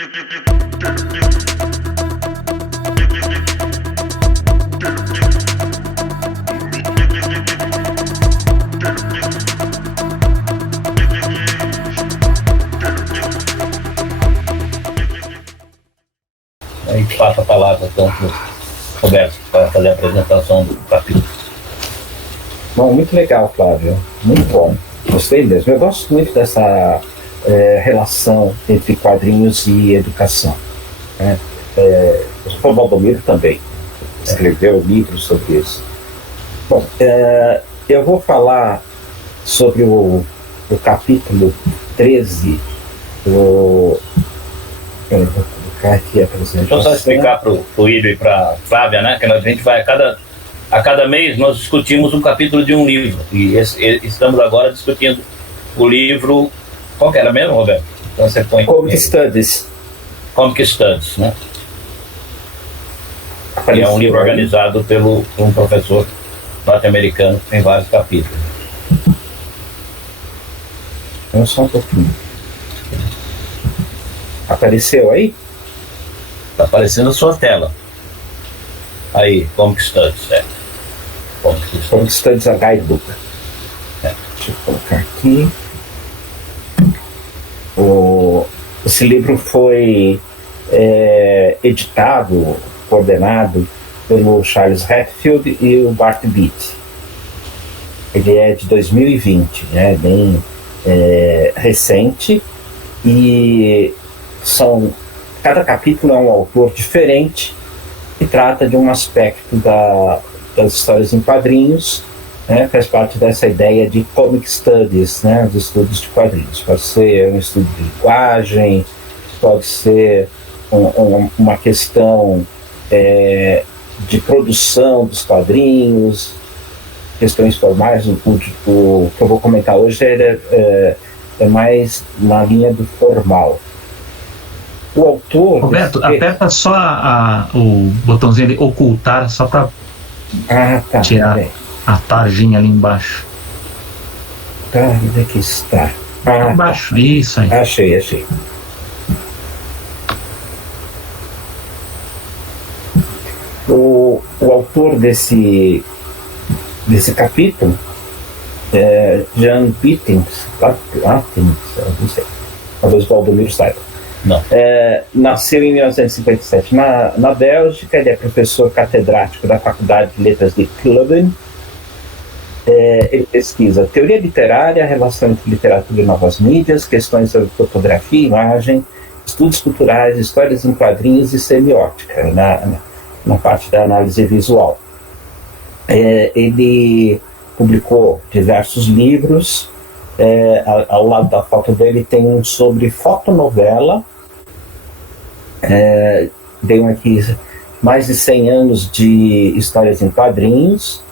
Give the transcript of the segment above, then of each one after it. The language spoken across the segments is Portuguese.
A gente passa a palavra então para o Roberto para fazer a apresentação do capítulo. Bom, muito legal, Flávio. Muito bom. Gostei mesmo. Eu gosto muito dessa relação entre quadrinhos e educação. O Valdomiro também escreveu livros sobre isso. Bom, eu vou falar sobre o capítulo 13 do... Eu vou colocar aqui a apresentação. Deixa eu só explicar para o Írio e para a Flávia, né? Que a gente vai a cada mês nós discutimos um capítulo de um livro. E estamos agora discutindo o livro... Qual que era mesmo, Roberto? Então você põe... Comic Studies. Comic Studies, né? Que é um livro organizado por um professor norte-americano que tem vários capítulos. Então, só um pouquinho. Apareceu aí? Está aparecendo a sua tela. Aí, Comic Studies, Comic Studies, a guidebook. Deixa eu colocar aqui. Esse livro foi editado, coordenado pelo Charles Hatfield e o Bart Beattie. Ele é de 2020, né, bem recente, e cada capítulo é um autor diferente que trata de um aspecto das histórias em quadrinhos, né, faz parte dessa ideia de Comic Studies, né, os estudos de quadrinhos. Pode ser um estudo de linguagem, pode ser uma questão de produção dos quadrinhos, questões formais. O que eu vou comentar hoje é mais na linha do formal. O autor... Roberto, aperta só o botãozinho de ocultar, só para tirar a tarjinha ali embaixo. Tá, onde é que está? Embaixo, isso aí. Achei. O autor desse capítulo é Jan Pittings, não sei, talvez o Valdomiro saiba. Não. Nasceu em 1957 na Bélgica. Ele é professor catedrático da Faculdade de Letras de Leuven. Ele pesquisa teoria literária, relação entre literatura e novas mídias, questões sobre fotografia e imagem, estudos culturais, histórias em quadrinhos e semiótica, na parte da análise visual. Ele publicou diversos livros. Ao lado da foto dele tem um sobre fotonovela. Tem aqui mais de 100 anos de histórias em quadrinhos.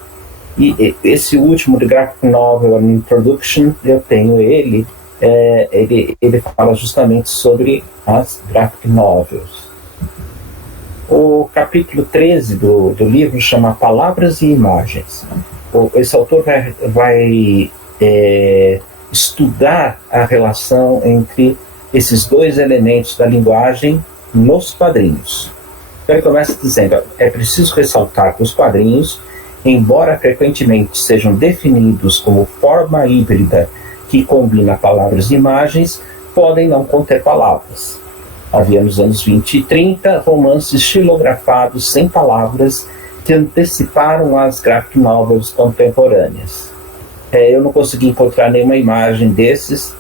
E esse último, de Graphic Novel and Introduction, eu tenho ele. Ele fala justamente sobre as graphic novels. O capítulo 13 do livro chama Palavras e Imagens. Esse autor vai estudar a relação entre esses dois elementos da linguagem nos quadrinhos. Então ele começa dizendo: é preciso ressaltar que os quadrinhos, embora frequentemente sejam definidos como forma híbrida que combina palavras e imagens, podem não conter palavras. Havia nos anos 20 e 30 romances xilografados sem palavras que anteciparam as graphic novels contemporâneas. Eu não consegui encontrar nenhuma imagem desses,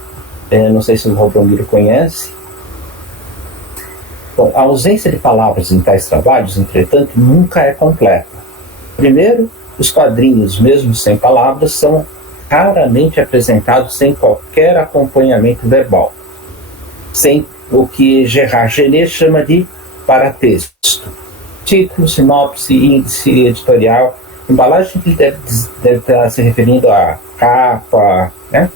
não sei se o Valdomiro conhece. Bom, a ausência de palavras em tais trabalhos, entretanto, nunca é completa. Primeiro, os quadrinhos, mesmo sem palavras, são raramente apresentados sem qualquer acompanhamento verbal, sem o que Gerard Genet chama de paratexto. Título, sinopse, índice editorial, embalagem que deve estar se referindo à capa, né?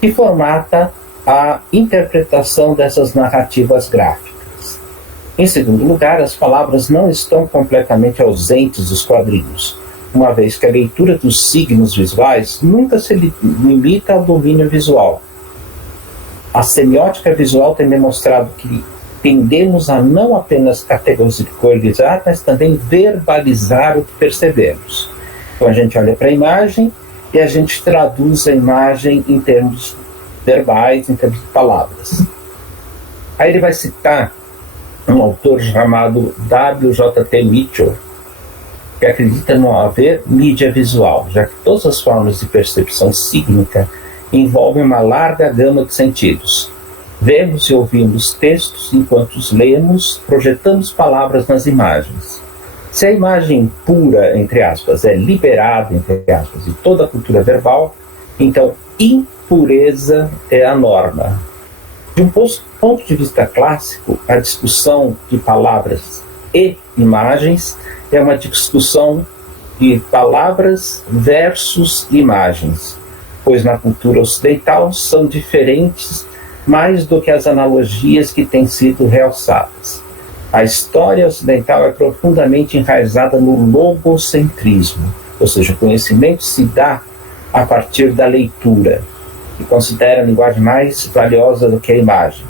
Que formata a interpretação dessas narrativas gráficas. Em segundo lugar, as palavras não estão completamente ausentes dos quadrinhos, uma vez que a leitura dos signos visuais nunca se limita ao domínio visual. A semiótica visual tem demonstrado que tendemos a não apenas categorizar, mas também verbalizar o que percebemos. Então a gente olha para a imagem e a gente traduz a imagem em termos verbais, em termos de palavras. Aí ele vai citar um autor chamado W.J.T. Mitchell, que acredita não haver mídia visual, já que todas as formas de percepção sígnica envolvem uma larga gama de sentidos. Vemos e ouvimos textos enquanto os lemos, projetamos palavras nas imagens. Se a imagem pura, entre aspas, é liberada, entre aspas, de toda a cultura verbal, então impureza é a norma. De um ponto de vista clássico, a discussão de palavras e imagens é uma discussão de palavras versus imagens, pois na cultura ocidental são diferentes mais do que as analogias que têm sido realçadas. A história ocidental é profundamente enraizada no logocentrismo, ou seja, o conhecimento se dá a partir da leitura, que considera a linguagem mais valiosa do que a imagem.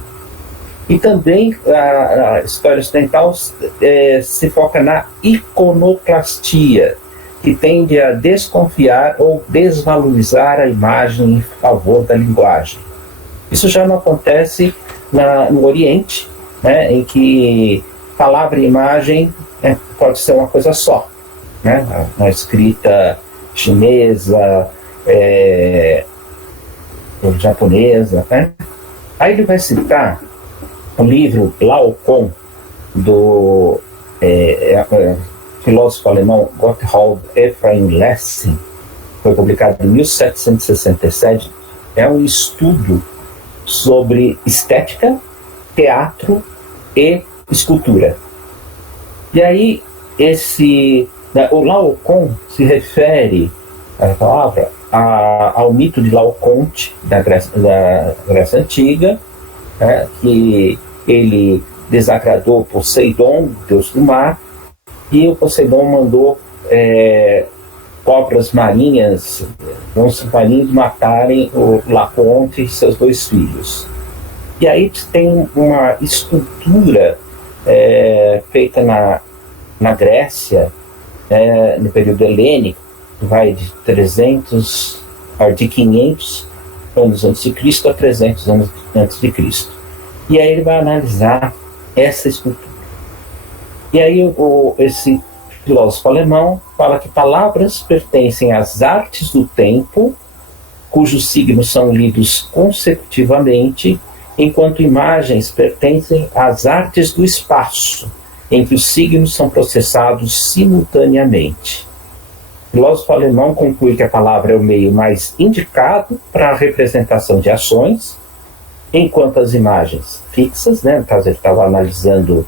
E também a história ocidental se foca na iconoclastia, que tende a desconfiar ou desvalorizar a imagem em favor da linguagem. Isso já não acontece no Oriente, né, em que palavra e imagem pode ser uma coisa só, né? Na escrita chinesa, japonesa, né? Aí ele vai citar o livro Laocoon, do filósofo alemão Gotthold Ephraim Lessing, foi publicado em 1767. É um estudo sobre estética, teatro e escultura. E aí o Laocoon se refere, a palavra, ao mito de Laoconte da Grécia Antiga, que ele desagradou Poseidon, deus do mar, e o Poseidon mandou cobras marinhas, monstros marinhos, matarem o Laoconte e seus 2 filhos. E aí tem uma escultura feita na Grécia, no período helênico, que vai de 500 anos antes de Cristo a 300 anos antes de Cristo. E aí ele vai analisar essa escultura. E aí esse filósofo alemão fala que palavras pertencem às artes do tempo, cujos signos são lidos consecutivamente, enquanto imagens pertencem às artes do espaço, em que os signos são processados simultaneamente. O filósofo alemão conclui que a palavra é o meio mais indicado para a representação de ações, enquanto as imagens fixas, no caso ele estava analisando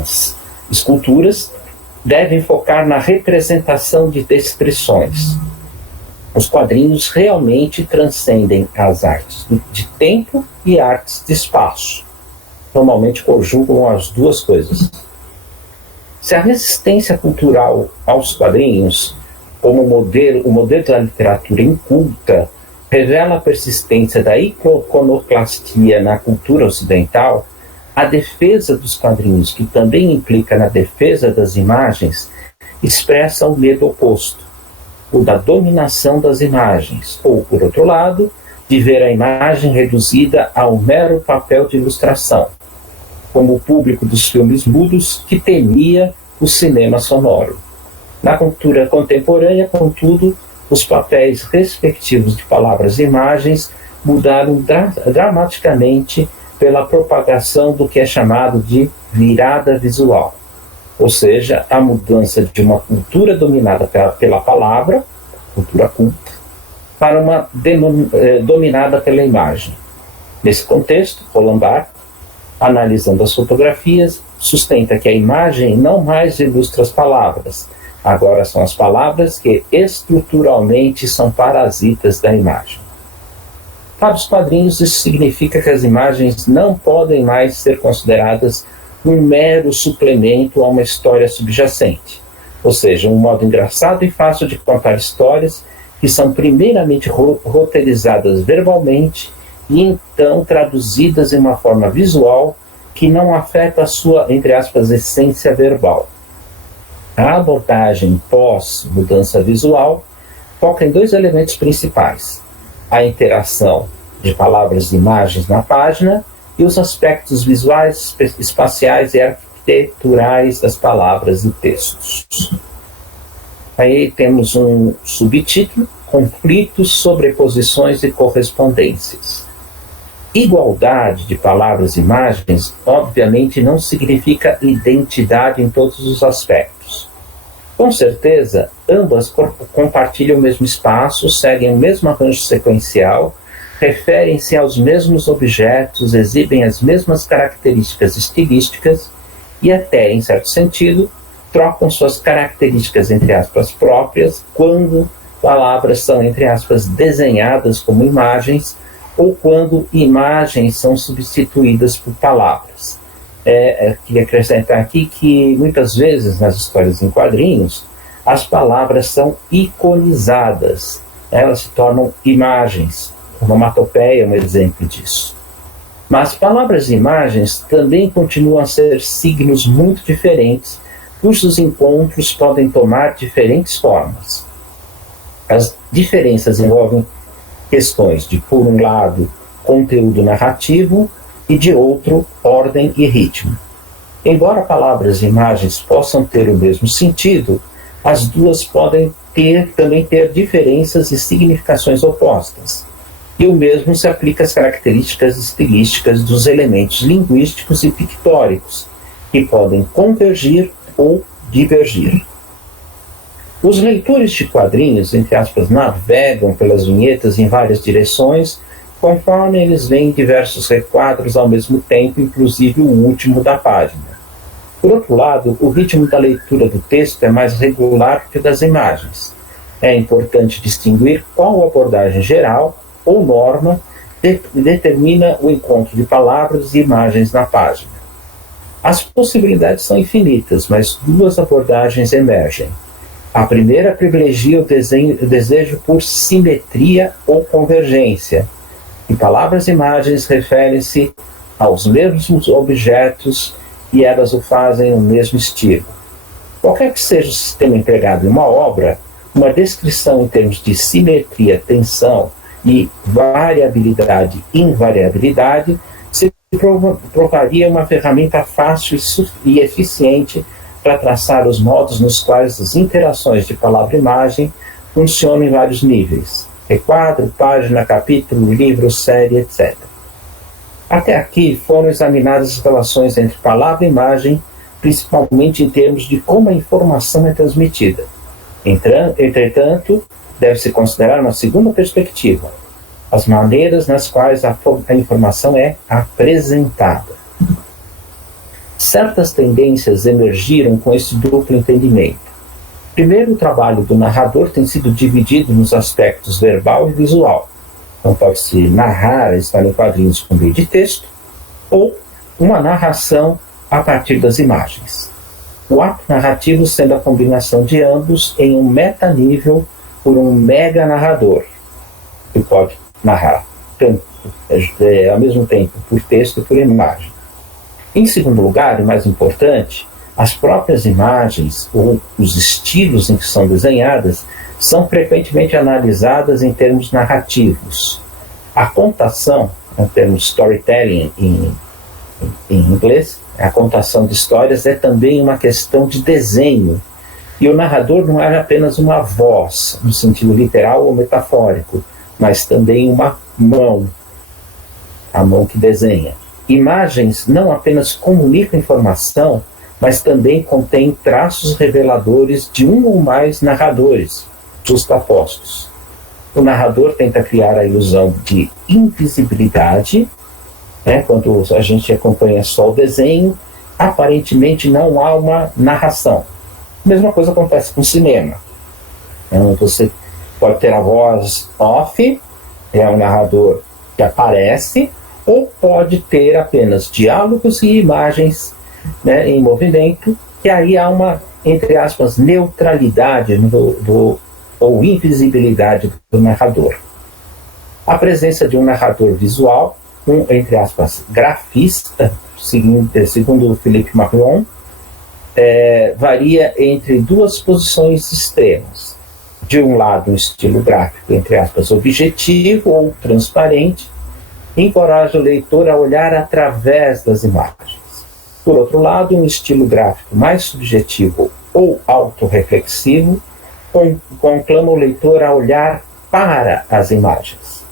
as esculturas, devem focar na representação de descrições. Os quadrinhos realmente transcendem as artes de tempo e artes de espaço. Normalmente conjugam as duas coisas. Se a resistência cultural aos quadrinhos, como o modelo da literatura inculta, revela a persistência da iconoclastia na cultura ocidental, a defesa dos quadrinhos, que também implica na defesa das imagens, expressa o medo oposto, o da dominação das imagens, ou, por outro lado, de ver a imagem reduzida ao mero papel de ilustração, como o público dos filmes mudos que temia o cinema sonoro. Na cultura contemporânea, contudo, os papéis respectivos de palavras e imagens mudaram dramaticamente pela propagação do que é chamado de virada visual, ou seja, a mudança de uma cultura dominada pela palavra, cultura culta, para uma dominada pela imagem. Nesse contexto, Roland Barthes, analisando as fotografias, sustenta que a imagem não mais ilustra as palavras, agora são as palavras que estruturalmente são parasitas da imagem. Para os quadrinhos, isso significa que as imagens não podem mais ser consideradas um mero suplemento a uma história subjacente, ou seja, um modo engraçado e fácil de contar histórias que são primeiramente roteirizadas verbalmente e então traduzidas em uma forma visual que não afeta a sua, entre aspas, essência verbal. A abordagem pós-mudança visual foca em dois elementos principais: a interação de palavras e imagens na página e os aspectos visuais, espaciais e arquiteturais das palavras e textos. Aí temos um subtítulo: conflitos, sobreposições e correspondências. Igualdade de palavras e imagens, obviamente, não significa identidade em todos os aspectos. Com certeza, ambas compartilham o mesmo espaço, seguem o mesmo arranjo sequencial, referem-se aos mesmos objetos, exibem as mesmas características estilísticas e até, em certo sentido, trocam suas características, entre aspas, próprias, quando palavras são, entre aspas, desenhadas como imagens ou quando imagens são substituídas por palavras. Queria acrescentar aqui que muitas vezes nas histórias em quadrinhos as palavras são iconizadas, elas se tornam imagens. Onomatopeia é um exemplo disso. Mas palavras e imagens também continuam a ser signos muito diferentes, cujos encontros podem tomar diferentes formas. As diferenças envolvem questões de, por um lado, conteúdo narrativo e, de outro, ordem e ritmo. Embora palavras e imagens possam ter o mesmo sentido, as duas podem também ter diferenças e significações opostas. E o mesmo se aplica às características estilísticas dos elementos linguísticos e pictóricos, que podem convergir ou divergir. Os leitores de quadrinhos, entre aspas, navegam pelas vinhetas em várias direções, conforme eles veem diversos requadros ao mesmo tempo, inclusive o último da página. Por outro lado, o ritmo da leitura do texto é mais regular que o das imagens. É importante distinguir qual abordagem geral ou norma determina o encontro de palavras e imagens na página. As possibilidades são infinitas, mas duas abordagens emergem. A primeira privilegia o desejo por simetria ou convergência. E palavras e imagens referem-se aos mesmos objetos e elas o fazem no mesmo estilo. Qualquer que seja o sistema empregado em uma obra, uma descrição em termos de simetria, tensão e variabilidade e invariabilidade se provaria uma ferramenta fácil e eficiente para traçar os modos nos quais as interações de palavra e imagem funcionam em vários níveis: requadro, página, capítulo, livro, série, etc. Até aqui foram examinadas as relações entre palavra e imagem, principalmente em termos de como a informação é transmitida. Entretanto, deve-se considerar uma segunda perspectiva: as maneiras nas quais a informação é apresentada. Certas tendências emergiram com esse duplo entendimento. Primeiro, o trabalho do narrador tem sido dividido nos aspectos verbal e visual. Então pode-se narrar a história em quadrinhos por meio de texto ou uma narração a partir das imagens. O ato narrativo sendo a combinação de ambos em um metanível por um mega narrador, que pode narrar tanto, ao mesmo tempo por texto e por imagem. Em segundo lugar, e mais importante, as próprias imagens ou os estilos em que são desenhadas são frequentemente analisadas em termos narrativos. A contação, em termos storytelling em inglês, a contação de histórias é também uma questão de desenho. E o narrador não é apenas uma voz, no sentido literal ou metafórico, mas também uma mão, a mão que desenha. Imagens não apenas comunicam informação, mas também contêm traços reveladores de um ou mais narradores, justapostos. O narrador tenta criar a ilusão de invisibilidade, quando a gente acompanha só o desenho, aparentemente não há uma narração. A mesma coisa acontece com o cinema. Você pode ter a voz off, é um narrador que aparece, ou pode ter apenas diálogos e imagens em movimento, que aí há uma, entre aspas, neutralidade ou invisibilidade do narrador. a presença de um narrador visual, um, entre aspas, grafista, segundo Philippe Marion, varia entre duas posições extremas. De um lado, um estilo gráfico, entre aspas, objetivo ou transparente, encoraja o leitor a olhar através das imagens. Por outro lado, um estilo gráfico mais subjetivo ou autorreflexivo conclama o leitor a olhar para as imagens.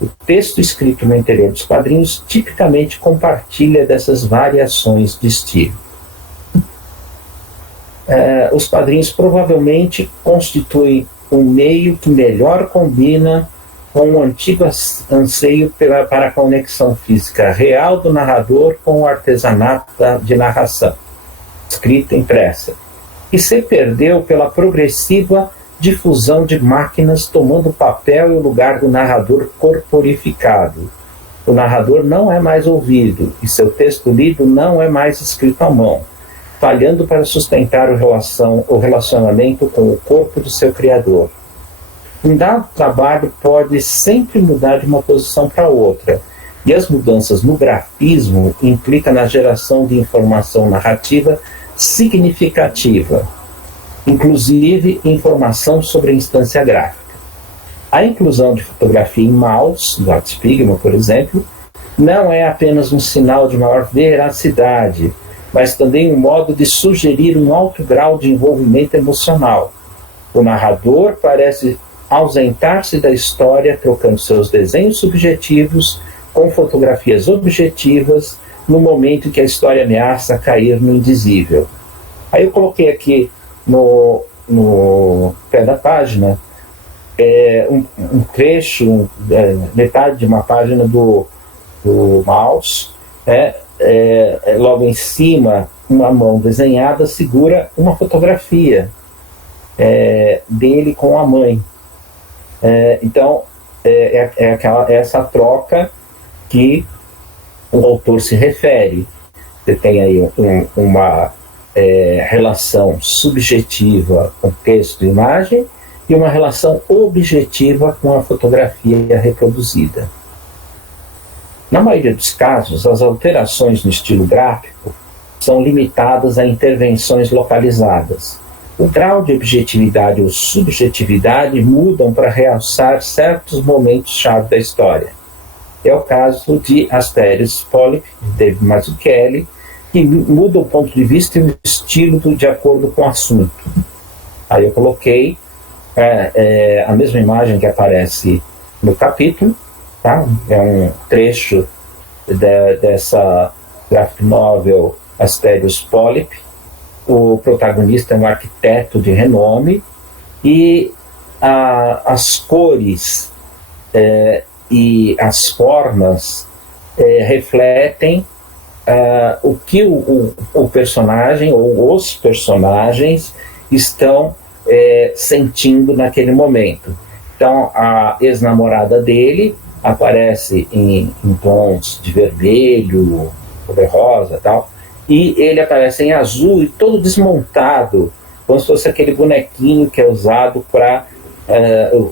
O texto escrito no interior dos quadrinhos tipicamente compartilha dessas variações de estilo. Os quadrinhos provavelmente constituem um meio que melhor combina com o antigo anseio para a conexão física real do narrador com o artesanato de narração, escrita e impressa, e se perdeu pela progressiva difusão de máquinas tomando o papel e o lugar do narrador corporificado. O narrador não é mais ouvido e seu texto lido não é mais escrito à mão, falhando para sustentar o relacionamento com o corpo do seu criador. Um dado trabalho pode sempre mudar de uma posição para outra, e as mudanças no grafismo implicam na geração de informação narrativa significativa, inclusive informação sobre a instância gráfica. A inclusão de fotografia em mouse, do Art Spiegelman, por exemplo, não é apenas um sinal de maior veracidade, mas também um modo de sugerir um alto grau de envolvimento emocional. O narrador parece ausentar-se da história, trocando seus desenhos subjetivos com fotografias objetivas no momento em que a história ameaça cair no indizível. Aí eu coloquei aqui no pé da página um trecho, metade de uma página do mouse, logo em cima, uma mão desenhada segura uma fotografia dele com a mãe. Então, essa troca que o autor se refere. Você tem aí uma relação subjetiva com texto e imagem e uma relação objetiva com a fotografia reproduzida. Na maioria dos casos, as alterações no estilo gráfico são limitadas a intervenções localizadas. O grau de objetividade ou subjetividade mudam para realçar certos momentos-chave da história. É o caso de Asterios Polyp, de David Mazzucchelli, que muda o ponto de vista e o estilo de acordo com o assunto. Aí eu coloquei a mesma imagem que aparece no capítulo, tá? É um trecho dessa graphic novel Asterios Polyp. O protagonista é um arquiteto de renome e as cores e as formas refletem o que o personagem ou os personagens estão sentindo naquele momento. Então, a ex-namorada dele aparece em tons de vermelho, cor-de-rosa e tal, e ele aparece em azul e todo desmontado, como se fosse aquele bonequinho que é usado para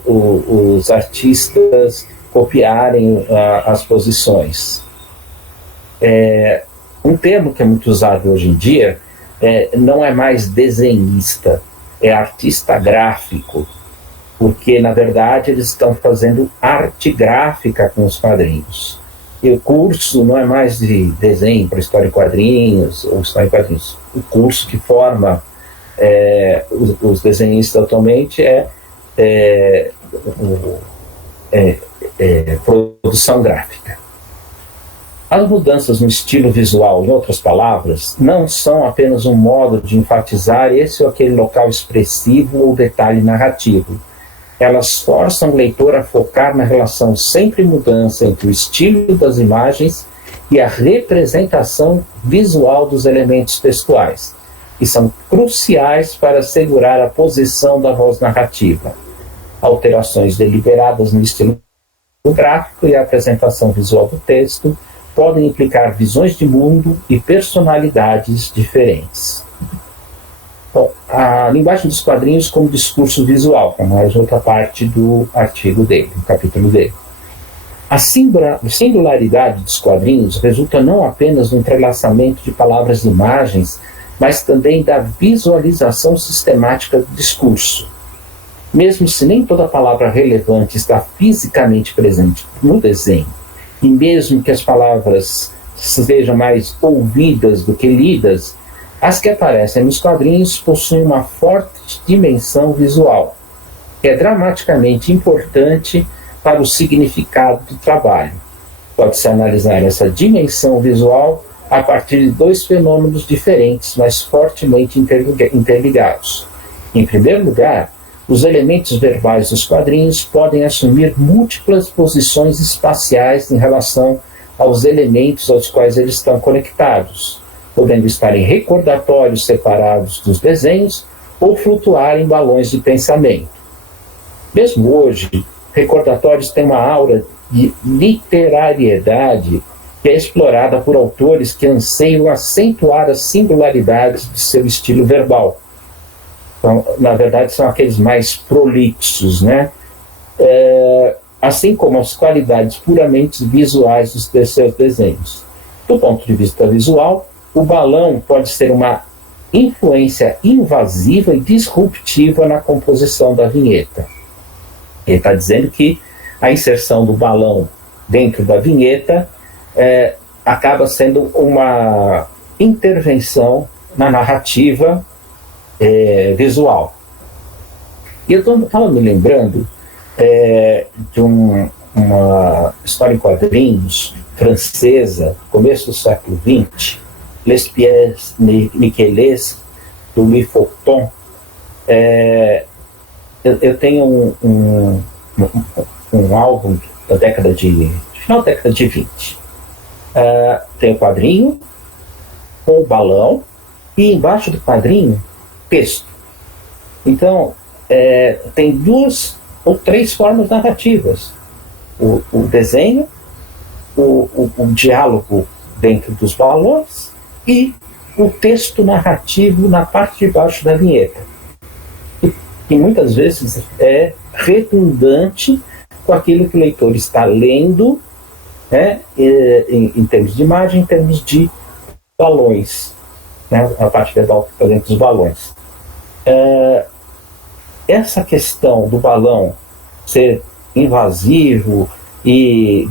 os artistas copiarem as posições. Um termo que é muito usado hoje em dia não é mais desenhista, é artista gráfico, porque na verdade eles estão fazendo arte gráfica com os quadrinhos. E o curso não é mais de desenho para história em quadrinhos ou história em quadrinhos. O curso que forma os desenhistas atualmente produção gráfica. As mudanças no estilo visual, em outras palavras, não são apenas um modo de enfatizar esse ou aquele local expressivo ou detalhe narrativo. Elas forçam o leitor a focar na relação sempre em mudança entre o estilo das imagens e a representação visual dos elementos textuais, que são cruciais para assegurar a posição da voz narrativa. Alterações deliberadas no estilo gráfico e a apresentação visual do texto podem implicar visões de mundo e personalidades diferentes. Bom, a linguagem dos quadrinhos como discurso visual, como mais outra parte do artigo dele, do capítulo dele. A singularidade dos quadrinhos resulta não apenas no entrelaçamento de palavras e imagens, mas também da visualização sistemática do discurso. Mesmo se nem toda palavra relevante está fisicamente presente no desenho, e mesmo que as palavras sejam mais ouvidas do que lidas, as que aparecem nos quadrinhos possuem uma forte dimensão visual, que é dramaticamente importante para o significado do trabalho. Pode-se analisar essa dimensão visual a partir de dois fenômenos diferentes, mas fortemente interligados. Em primeiro lugar, os elementos verbais dos quadrinhos podem assumir múltiplas posições espaciais em relação aos elementos aos quais eles estão conectados, podendo estar em recordatórios separados dos desenhos ou flutuar em balões de pensamento. Mesmo hoje, recordatórios têm uma aura de literariedade que é explorada por autores que anseiam acentuar as singularidades de seu estilo verbal. Então, na verdade, são aqueles mais prolixos, né? Assim como as qualidades puramente visuais de seus desenhos. Do ponto de vista visual, o balão pode ser uma influência invasiva e disruptiva na composição da vinheta. Ele está dizendo que a inserção do balão dentro da vinheta acaba sendo uma intervenção na narrativa visual. E eu estava me lembrando de uma história em quadrinhos francesa, começo do século XX, Les Pièces Nickelés, do Louis Fauton. Eu tenho um álbum da final da década de 20. Tem o quadrinho com o balão e embaixo do quadrinho texto. Então tem 2 ou 3 formas narrativas: o desenho, o diálogo dentro dos balões e o texto narrativo na parte de baixo da vinheta, que muitas vezes é redundante com aquilo que o leitor está lendo, né, em termos de imagem, em termos de balões, né, a parte verbal que está dentro dos balões. Essa questão do balão ser invasivo e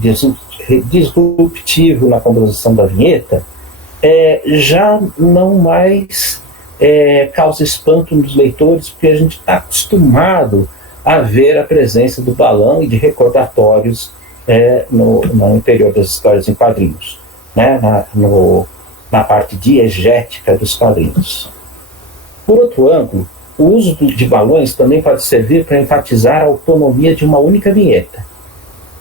disruptivo na composição da vinheta já não mais causa espanto nos leitores, porque a gente está acostumado a ver a presença do balão e de recordatórios no interior das histórias em quadrinhos, né, na parte diegética dos quadrinhos. Por outro ângulo, o uso de balões também pode servir para enfatizar a autonomia de uma única vinheta.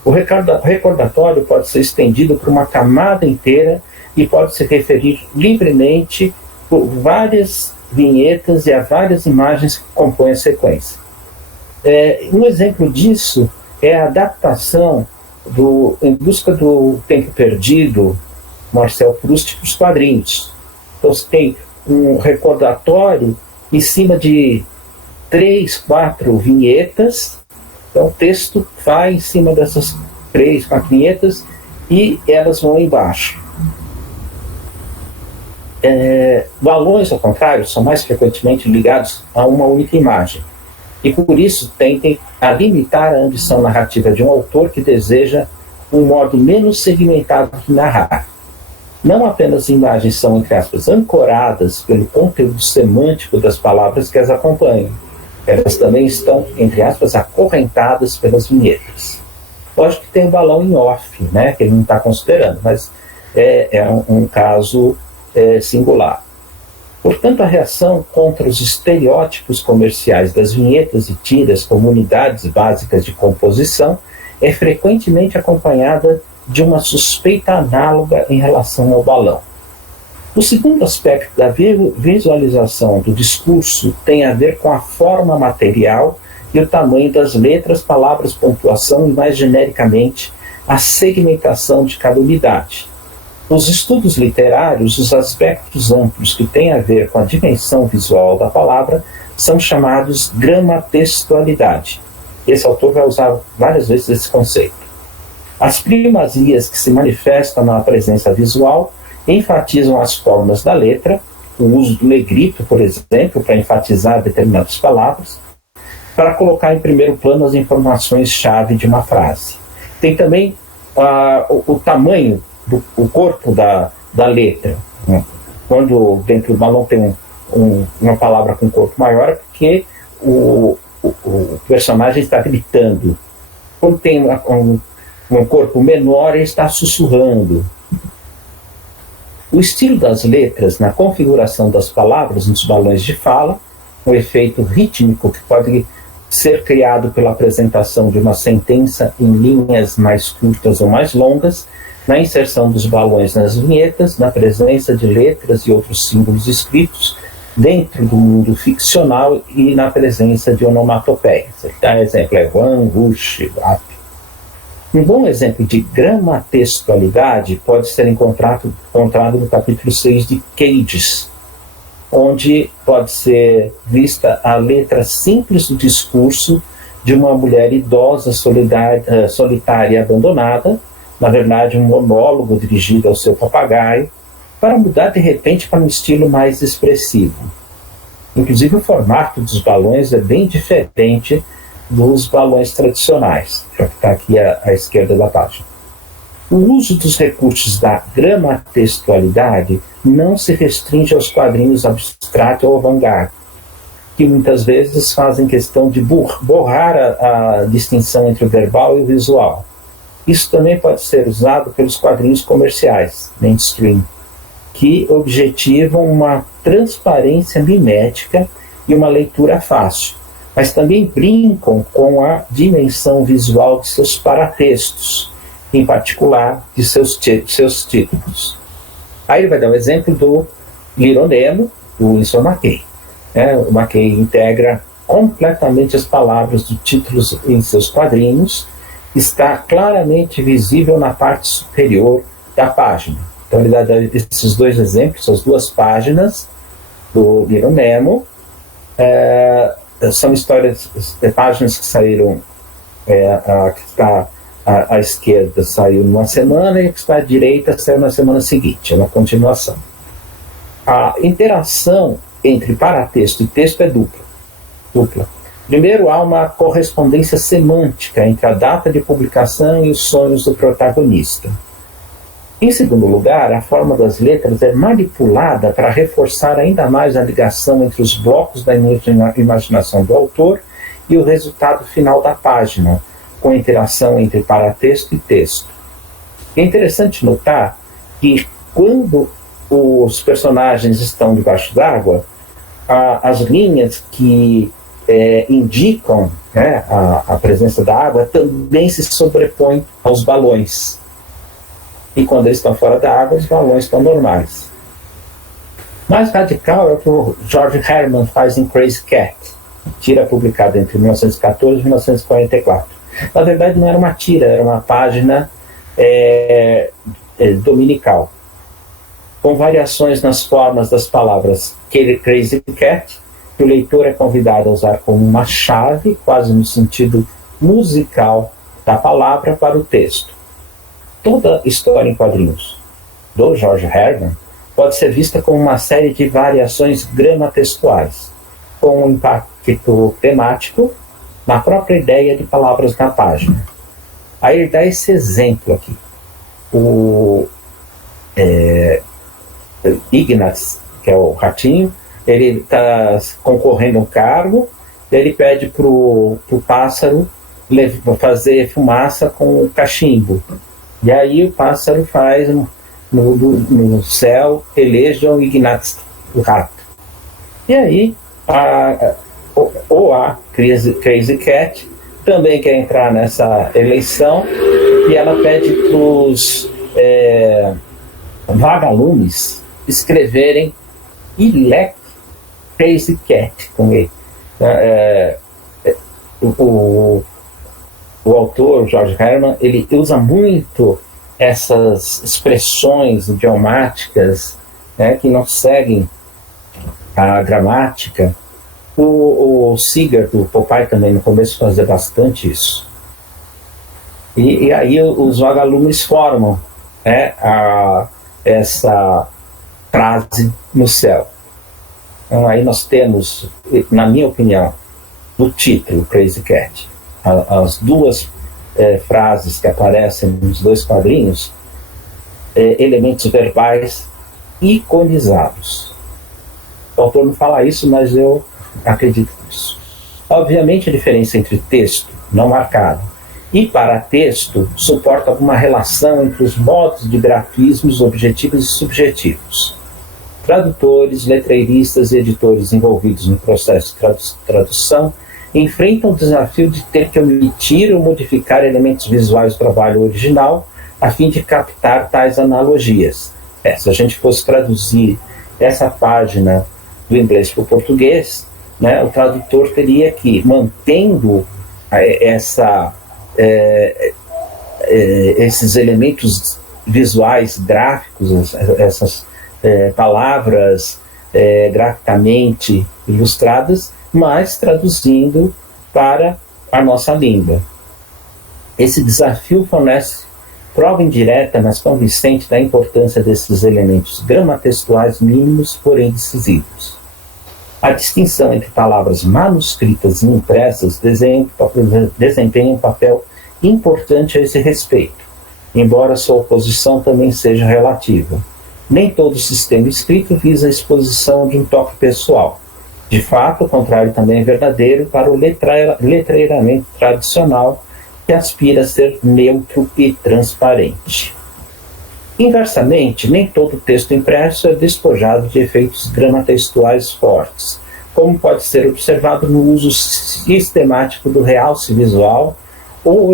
O recordatório pode ser estendido por uma camada inteira e pode se referir livremente por várias vinhetas e a várias imagens que compõem a sequência. Um exemplo disso é a adaptação do Em Busca do Tempo Perdido, Marcel Proust, para os quadrinhos. Então você tem um recordatório em cima de 3, 4 vinhetas. Então o texto vai em cima dessas 3, 4 vinhetas e elas vão embaixo. Balões, ao contrário, são mais frequentemente ligados a uma única imagem. E por isso tentem a limitar a ambição narrativa de um autor que deseja um modo menos segmentado de narrar. Não apenas imagens são, entre aspas, ancoradas pelo conteúdo semântico das palavras que as acompanham, elas também estão, entre aspas, acorrentadas pelas vinhetas. Lógico que tem o balão em off, né, que ele não está considerando, mas é um caso singular. Portanto, a reação contra os estereótipos comerciais das vinhetas e tiras como unidades básicas de composição é frequentemente acompanhada de uma suspeita análoga em relação ao balão. O segundo aspecto da visualização do discurso tem a ver com a forma material e o tamanho das letras, palavras, pontuação e, mais genericamente, a segmentação de cada unidade. Nos estudos literários, os aspectos amplos que têm a ver com a dimensão visual da palavra são chamados gramatextualidade. Esse autor vai usar várias vezes esse conceito. As primazias que se manifestam na presença visual enfatizam as formas da letra, o uso do negrito, por exemplo, para enfatizar determinadas palavras, para colocar em primeiro plano as informações-chave de uma frase. Tem também o tamanho, o corpo da letra. Né? Quando dentro do balão tem uma palavra com corpo maior, é porque o personagem está gritando. Quando tem um corpo menor, ele está sussurrando. O estilo das letras na configuração das palavras nos balões de fala, um efeito rítmico que pode ser criado pela apresentação de uma sentença em linhas mais curtas ou mais longas, na inserção dos balões nas vinhetas, na presença de letras e outros símbolos escritos dentro do mundo ficcional e na presença de onomatopeias. Exemplo é Wan, Wush, Wap. Um bom exemplo de gramatextualidade pode ser encontrado no capítulo 6 de Cages, onde pode ser vista a letra simples do discurso de uma mulher idosa, solitária e abandonada, na verdade um monólogo dirigido ao seu papagaio, para mudar de repente para um estilo mais expressivo. Inclusive o formato dos balões é bem diferente dos balões tradicionais, que está aqui à esquerda da página. O uso dos recursos da gramatextualidade não se restringe aos quadrinhos abstrato ou avant-garde, que muitas vezes fazem questão de borrar a distinção entre o verbal e o visual. Isso também pode ser usado pelos quadrinhos comerciais, mainstream, que objetivam uma transparência mimética e uma leitura fácil, mas também brincam com a dimensão visual de seus paratextos, em particular de seus títulos. Aí ele vai dar o exemplo do Little Nemo, do Winsor McCay. O McCay integra completamente as palavras dos títulos em seus quadrinhos, está claramente visível na parte superior da página. Então ele dá esses dois exemplos, as duas páginas do Little Nemo. São histórias, páginas que saíram, a que está à esquerda saiu numa semana e a que está à direita saiu na semana seguinte, é uma continuação. A interação entre paratexto e texto é dupla. Primeiro, há uma correspondência semântica entre a data de publicação e os sonhos do protagonista. Em segundo lugar, a forma das letras é manipulada para reforçar ainda mais a ligação entre os blocos da imaginação do autor e o resultado final da página, com a interação entre paratexto e texto. É interessante notar que quando os personagens estão debaixo d'água, as linhas que indicam a presença da água também se sobrepõem aos balões. E quando eles estão fora da água, os balões estão normais. Mais radical é o que o George Herman faz em Crazy Cat, tira publicada entre 1914 e 1944. Na verdade, não era uma tira, era uma página dominical, com variações nas formas das palavras Crazy Cat, que o leitor é convidado a usar como uma chave, quase no sentido musical da palavra, para o texto. Toda história em quadrinhos do George Herman pode ser vista como uma série de variações gramatextuais, com um impacto temático na própria ideia de palavras na página. Aí ele dá esse exemplo aqui. O Ignatz, que é o ratinho, ele está concorrendo a um cargo, ele pede para o pássaro fazer fumaça com o cachimbo. E aí o pássaro faz no céu, elejam Ignatz, o rato. E aí a Crazy Cat também quer entrar nessa eleição e ela pede para os vagalumes escreverem Elect Crazy Cat com ele. O autor, George Herman, ele usa muito essas expressões idiomáticas, que não seguem a gramática. O Seeger, do Popeye, também no começo fazia bastante isso. E aí os vagalumes formam, né, essa frase no céu. Então, aí nós temos, na minha opinião, no título Crazy Cat, as duas frases que aparecem nos dois quadrinhos, elementos verbais iconizados. O autor não fala isso, mas eu acredito nisso. Obviamente, a diferença entre texto não marcado e paratexto suporta alguma relação entre os modos de grafismos objetivos e subjetivos. Tradutores, letreiristas e editores envolvidos no processo de tradução enfrentam o desafio de ter que omitir ou modificar elementos visuais do trabalho original a fim de captar tais analogias. Se a gente fosse traduzir essa página do inglês para o português, né, o tradutor teria que, mantendo esses elementos visuais, gráficos, essas palavras graficamente ilustradas, mas traduzindo para a nossa língua. Esse desafio fornece prova indireta, mas convincente, da importância desses elementos gramatextuais mínimos, porém decisivos. A distinção entre palavras manuscritas e impressas desempenha um papel importante a esse respeito, embora sua oposição também seja relativa. Nem todo sistema escrito visa a exposição de um toque pessoal. De fato, o contrário também é verdadeiro para o letreiramento tradicional, que aspira a ser neutro e transparente. Inversamente, nem todo texto impresso é despojado de efeitos gramatextuais fortes, como pode ser observado no uso sistemático do realce visual ou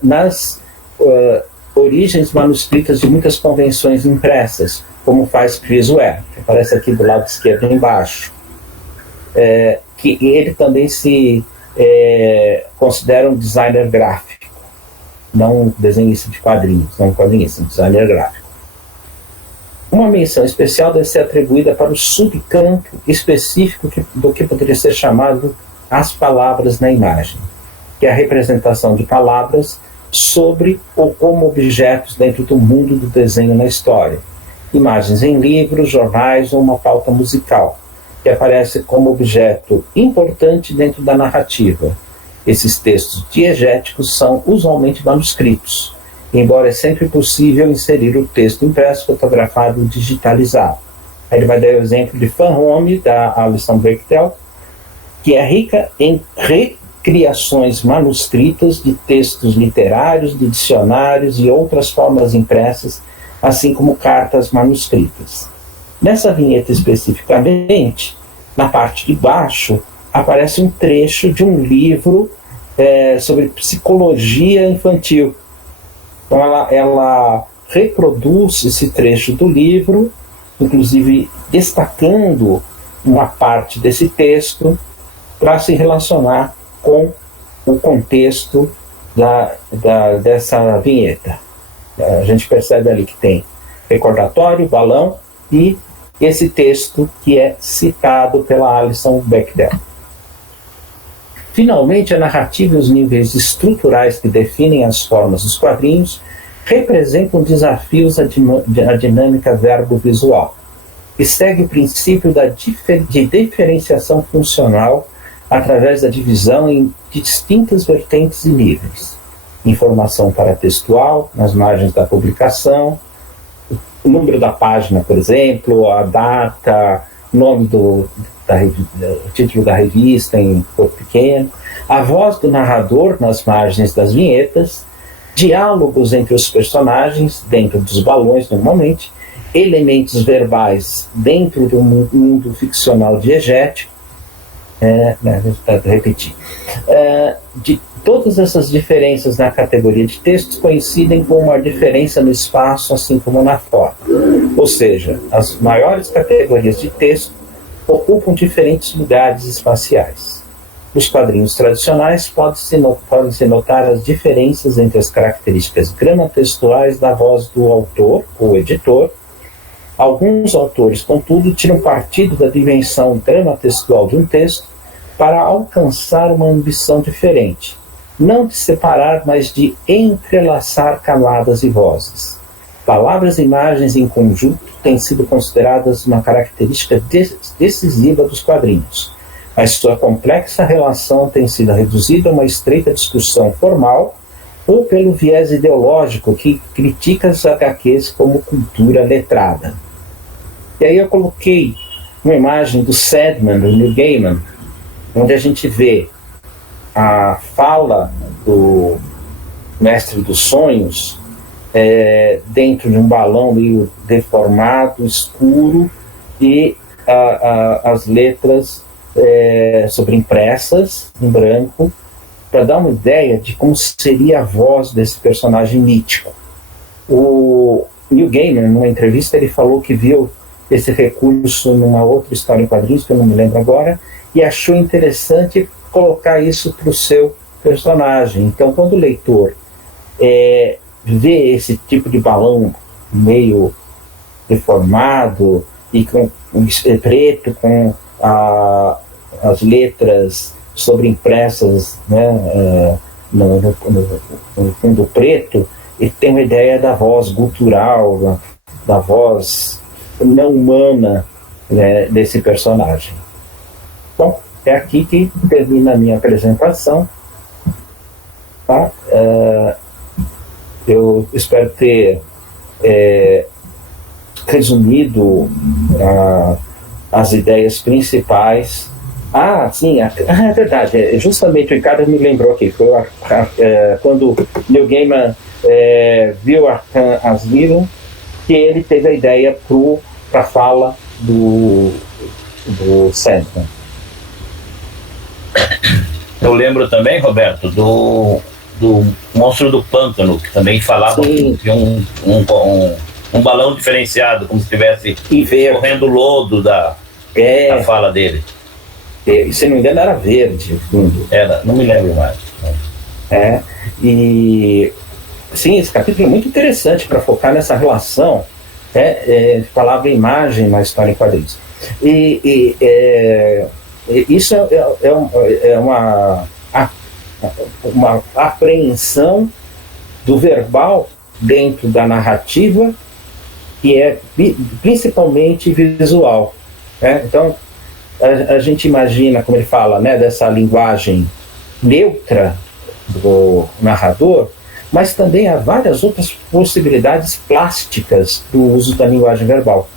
nas origens manuscritas de muitas convenções impressas, como faz Chris Ware, que aparece aqui do lado esquerdo embaixo, que ele também se considera um designer gráfico, não um desenhista de quadrinhos, não um quadrinista, um designer gráfico. Uma menção especial deve ser atribuída para o subcampo específico do que poderia ser chamado as palavras na imagem, que é a representação de palavras sobre ou como objetos dentro do mundo do desenho na história. Imagens em livros, jornais ou uma pauta musical, que aparece como objeto importante dentro da narrativa. Esses textos diegéticos são usualmente manuscritos, embora é sempre possível inserir o texto impresso, fotografado e digitalizado. Aí ele vai dar o exemplo de Fan Home, da Alison Bechdel, que é rica em recriações manuscritas de textos literários, de dicionários e outras formas impressas, assim como cartas manuscritas. Nessa vinheta especificamente, na parte de baixo, aparece um trecho de um livro sobre psicologia infantil. Então ela reproduz esse trecho do livro, inclusive destacando uma parte desse texto para se relacionar com o contexto dessa vinheta. A gente percebe ali que tem recordatório, balão e esse texto que é citado pela Alison Bechdel. Finalmente, a narrativa e os níveis estruturais que definem as formas dos quadrinhos representam desafios à dinâmica verbo-visual, que segue o princípio de diferenciação funcional através da divisão em distintas vertentes e níveis. Informação paratextual, nas margens da publicação, o número da página, por exemplo, a data, nome o título da revista em corpo pequeno, a voz do narrador nas margens das vinhetas, diálogos entre os personagens, dentro dos balões normalmente, elementos verbais dentro do mundo ficcional diegético, de todas essas diferenças na categoria de textos coincidem com uma diferença no espaço, assim como na forma. Ou seja, as maiores categorias de texto ocupam diferentes lugares espaciais. Nos quadrinhos tradicionais podem-se notar as diferenças entre as características gramatextuais da voz do autor ou editor. Alguns autores, contudo, tiram partido da dimensão gramatextual de um texto para alcançar uma ambição diferente, não de separar, mas de entrelaçar camadas e vozes. Palavras e imagens em conjunto têm sido consideradas uma característica decisiva dos quadrinhos, mas sua complexa relação tem sido reduzida a uma estreita discussão formal ou pelo viés ideológico que critica as HQs como cultura letrada. E aí eu coloquei uma imagem do Sandman, do Neil Gaiman, onde a gente vê a fala do Mestre dos Sonhos dentro de um balão meio deformado, escuro, e as letras sobreimpressas em branco, para dar uma ideia de como seria a voz desse personagem mítico. O Neil Gaiman, numa entrevista, ele falou que viu esse recurso numa outra história em quadrinhos, que eu não me lembro agora, e achou interessante colocar isso para o seu personagem. Então, quando o leitor vê esse tipo de balão meio deformado e com preto, com as letras sobreimpressas, né, no fundo preto, ele tem uma ideia da voz gutural, da voz não humana, né, desse personagem. Bom, é aqui que termina a minha apresentação. Tá? Eu espero ter resumido as ideias principais. Sim, é verdade. Justamente o Ricardo me lembrou aqui. Foi quando Neil Gaiman viu Arkham Asylum, que ele teve a ideia para a fala do Sandman. Eu lembro também, Roberto, do Monstro do Pântano, que também falava de um balão diferenciado, como se estivesse correndo lodo da fala dele. Se não me engano, era verde. Era, não me lembro mais. E sim, esse capítulo é muito interessante para focar nessa relação de palavra e imagem na história em quadrinhos. Isso é uma apreensão do verbal dentro da narrativa, que é principalmente visual. Então, a gente imagina, como ele fala, né, dessa linguagem neutra do narrador, mas também há várias outras possibilidades plásticas do uso da linguagem verbal.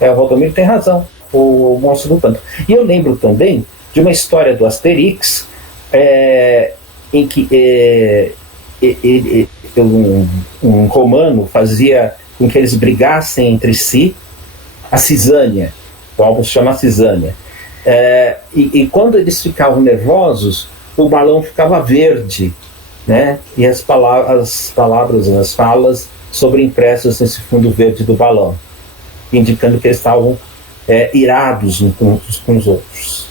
O Valdomiro tem razão, o Monstro do Pântano. E eu lembro também de uma história do Asterix, em que um romano fazia com que eles brigassem entre si a cisânia. O álbum se chama Cisânia. E quando eles ficavam nervosos, o balão ficava verde, né? E as palavras, as falas sobreimpressas nesse fundo verde do balão, indicando que eles estavam irados uns com os outros.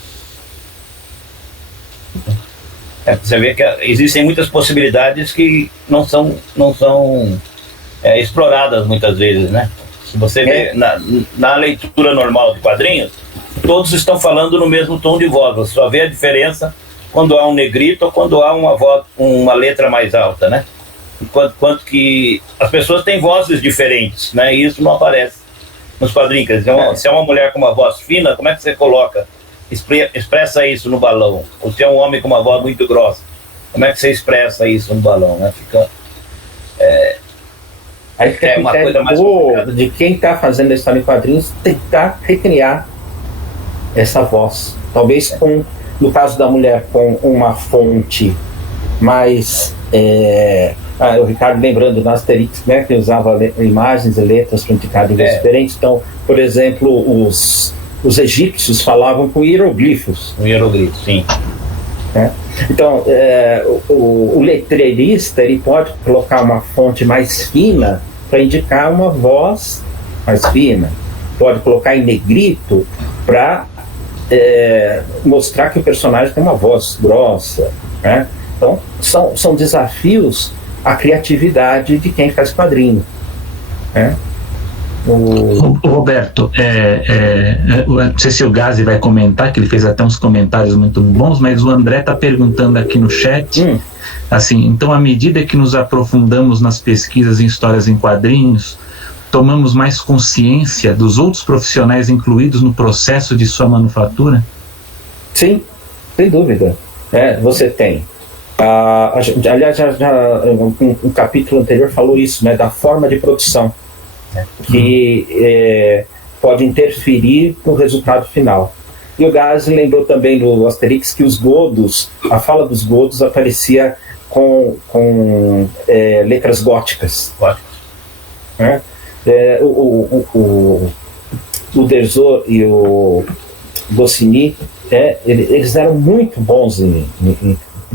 Você vê que existem muitas possibilidades que não são exploradas muitas vezes, né? Se você vê na leitura normal de quadrinhos, todos estão falando no mesmo tom de voz. Você só vê a diferença quando há um negrito ou quando há uma letra mais alta, né? Enquanto que as pessoas têm vozes diferentes, né? E isso não aparece nos quadrinhos. Se é uma mulher com uma voz fina, como é que você expressa isso no balão? Ou se é um homem com uma voz muito grossa, como é que você expressa isso no balão, né? Aí fica uma coisa mais de quem está fazendo a história em quadrinhos tentar recriar essa voz. Talvez no caso da mulher, com uma fonte mais... o Ricardo lembrando do Asterix, né, que usava imagens e letras para indicar línguas diferentes. Então, por exemplo, os egípcios falavam com hieroglifos. Hieroglifos, sim. Então, o letreirista ele pode colocar uma fonte mais fina para indicar uma voz mais fina. Pode colocar em negrito para mostrar que o personagem tem uma voz grossa, né? Então, são desafios à criatividade de quem faz quadrinho, né? Roberto, não sei se o Gazi vai comentar, que ele fez até uns comentários muito bons, mas o André está perguntando aqui no chat, assim, então à medida que nos aprofundamos nas pesquisas em histórias em quadrinhos, tomamos mais consciência dos outros profissionais incluídos no processo de sua manufatura? Sim, sem dúvida. Você tem. Aliás, um capítulo anterior falou isso, né, da forma de produção, que pode interferir no resultado final. E o Gazi lembrou também do Asterix que os godos, a fala dos godos aparecia com letras góticas. Né? O Derzo e o Goscinny, eles eram muito bons em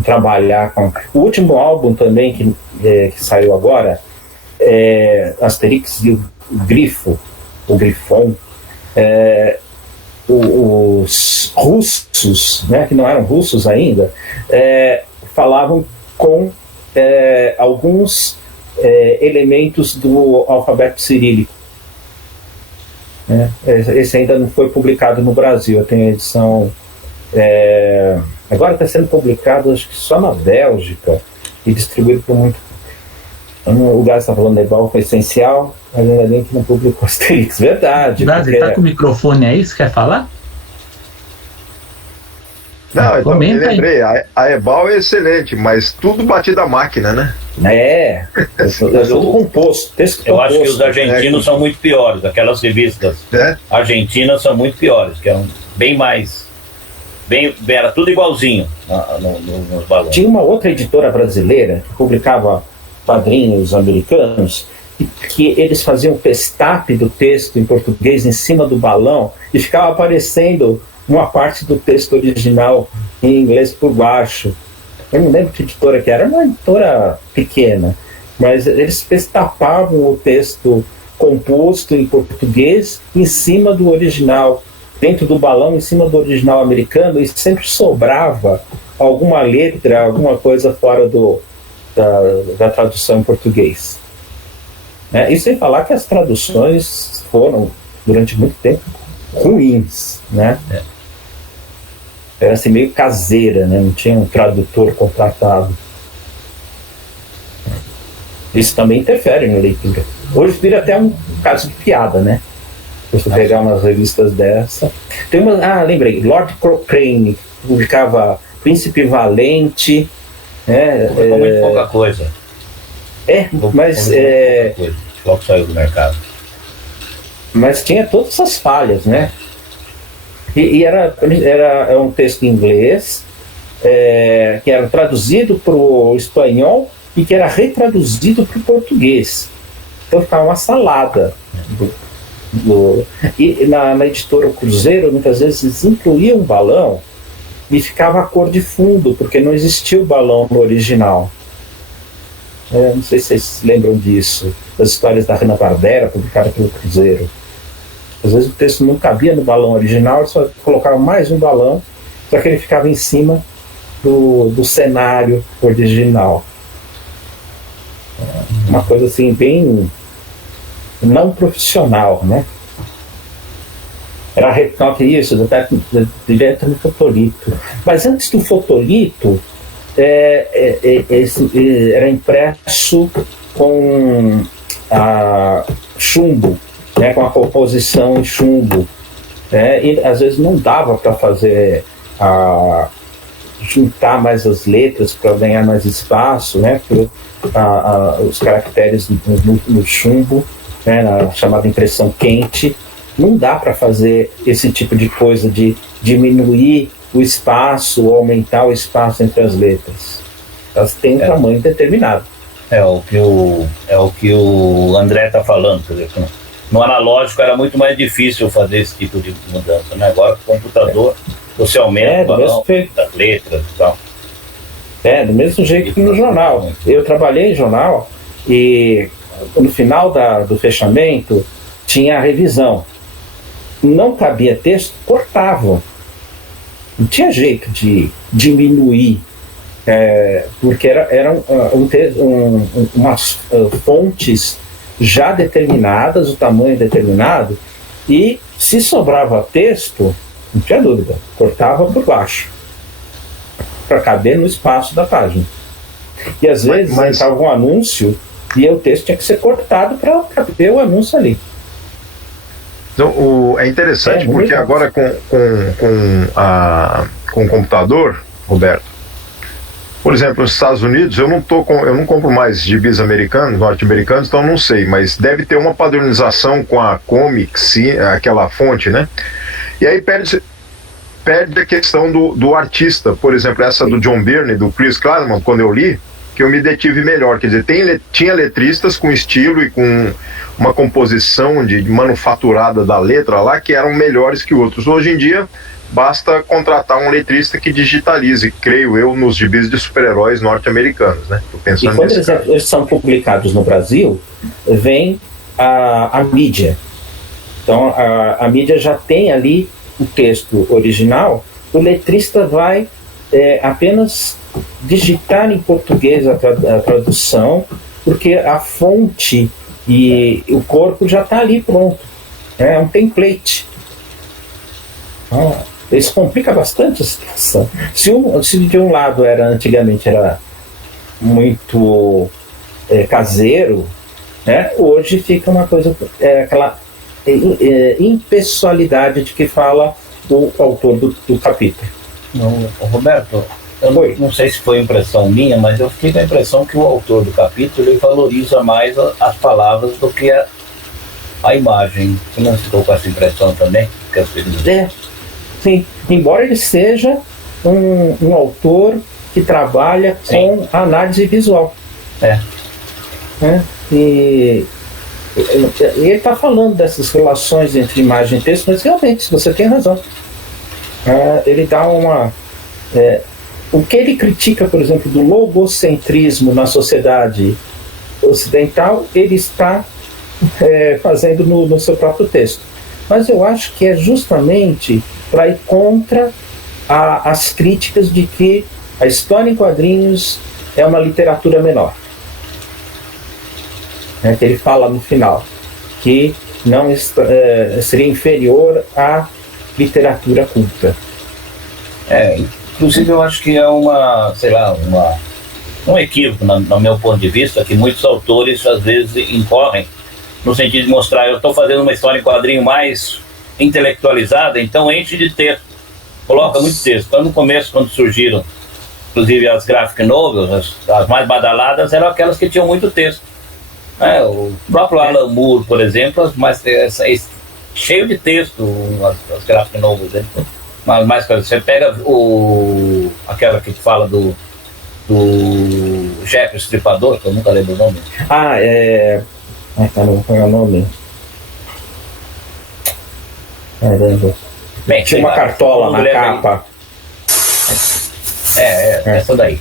trabalhar com... O último álbum também que saiu agora, Asterix e o Grifo, o Grifon, os russos, né, que não eram russos ainda, falavam com alguns elementos do alfabeto cirílico. Esse ainda não foi publicado no Brasil. Eu tenho a edição... agora está sendo publicado, acho que só na Bélgica, e distribuído por muito... O Gazi está falando da Ebal foi essencial, mas ainda bem que não publicou Asterix. Verdade. Gazi, está com o microfone aí? Você quer falar? Não, então me lembrei, a Ebal é excelente, mas tudo batido a máquina, né? Tudo composto. Eu acho que os argentinos são muito piores, aquelas revistas argentinas são muito piores, que eram bem mais... era tudo igualzinho nos balões. Tinha uma outra editora brasileira que publicava quadrinhos americanos, que eles faziam pestape do texto em português em cima do balão e ficava aparecendo uma parte do texto original em inglês por baixo. Eu não lembro que editora que era uma editora pequena, mas eles pestapavam o texto composto em português em cima do original, dentro do balão, em cima do original americano, e sempre sobrava alguma letra, alguma coisa fora da tradução em português. E sem falar que as traduções foram, durante muito tempo, ruins, né? Era assim, meio caseira, né? Não tinha um tradutor contratado. Isso também interfere na leitura. Hoje vira até um caso de piada, né? Se você pegar umas revistas dessa. Tem uma, lembrei, Lord Cochrane, publicava Príncipe Valente. Publicou muito pouca coisa. Mas... Logo saiu do mercado. Mas tinha todas essas falhas, né? E era um texto em inglês, que era traduzido para o espanhol e que era retraduzido para o português. Então ficava uma salada. E na editora Cruzeiro, muitas vezes incluía um balão e ficava a cor de fundo, porque não existia o balão no original. Não sei se vocês se lembram disso, das histórias da Hanna-Barbera, publicadas pelo Cruzeiro. Às vezes o texto não cabia no balão original, só colocava mais um balão, só que ele ficava em cima do cenário original. Uma coisa assim, bem não profissional, né? Era retoque isso, direto no fotolito. Mas antes do fotolito, era impresso com chumbo, né, com a composição em chumbo, e às vezes não dava para fazer juntar mais as letras para ganhar mais espaço, né, porque os caracteres no chumbo, né, na chamada impressão quente, não dá para fazer esse tipo de coisa de diminuir o espaço ou aumentar o espaço entre as letras. Elas têm um tamanho determinado. É o que o André está falando, quer dizer, no analógico era muito mais difícil fazer esse tipo de mudança, né? Agora com o computador você aumenta o balão, as letras e tal. Do mesmo jeito que no jornal. Eu trabalhei em jornal e no final do fechamento tinha a revisão. Não cabia texto, cortava. Não tinha jeito de diminuir, porque eram umas fontes já determinadas, o tamanho determinado, e se sobrava texto, não tinha dúvida, cortava por baixo, para caber no espaço da página. E às vezes entrava um anúncio e o texto tinha que ser cortado para caber o anúncio ali. Então, é interessante porque agora com o computador, Roberto, por exemplo, nos Estados Unidos, eu não compro mais gibis americanos, norte-americanos, então não sei, mas deve ter uma padronização com a Comics, aquela fonte, né? E aí perde a questão do artista. Por exemplo, essa do John Byrne, do Chris Claremont, quando eu li, que eu me detive melhor. Quer dizer, tinha letristas com estilo e com uma composição de manufaturada da letra lá que eram melhores que outros. Hoje em dia, basta contratar um letrista que digitalize, creio eu, nos gibis de super-heróis norte-americanos, né? Tô pensando e quando eles são publicados no Brasil, vem a mídia. Então, a mídia já tem ali o texto original, o letrista vai apenas digitar em português a tradução, porque a fonte e o corpo já está ali pronto. É um template. Isso complica bastante a situação. Se de um lado antigamente era muito caseiro, né, hoje fica uma coisa, aquela impessoalidade de que fala o autor do capítulo. Não, Roberto, eu não sei se foi impressão minha, mas eu fiquei com a impressão que o autor do capítulo ele valoriza mais as palavras do que a imagem. Você não ficou com essa impressão também? Sim, embora ele seja um autor que trabalha com análise visual. E ele está falando dessas relações entre imagem e texto, mas realmente, você tem razão. Ele dá o que ele critica, por exemplo, do logocentrismo na sociedade ocidental, ele está fazendo no seu próprio texto. Mas eu acho que é justamente para ir contra as críticas de que a história em quadrinhos é uma literatura menor. Que ele fala no final, que não seria inferior à literatura culta. Inclusive eu acho que é um equívoco, no meu ponto de vista, que muitos autores às vezes incorrem, no sentido de mostrar, eu estou fazendo uma história em quadrinho mais intelectualizada, então enche de texto, coloca muito texto. Então no começo, quando surgiram, inclusive as graphic novels, as mais badaladas, eram aquelas que tinham muito texto. O próprio Alan Moore, por exemplo, cheio de texto, as graphic novels. Mas você pega aquela que fala do Jack o Estripador, que eu nunca lembro o nome. Não vou pegar o nome. Bem, tinha uma cartola na capa. Essa daí.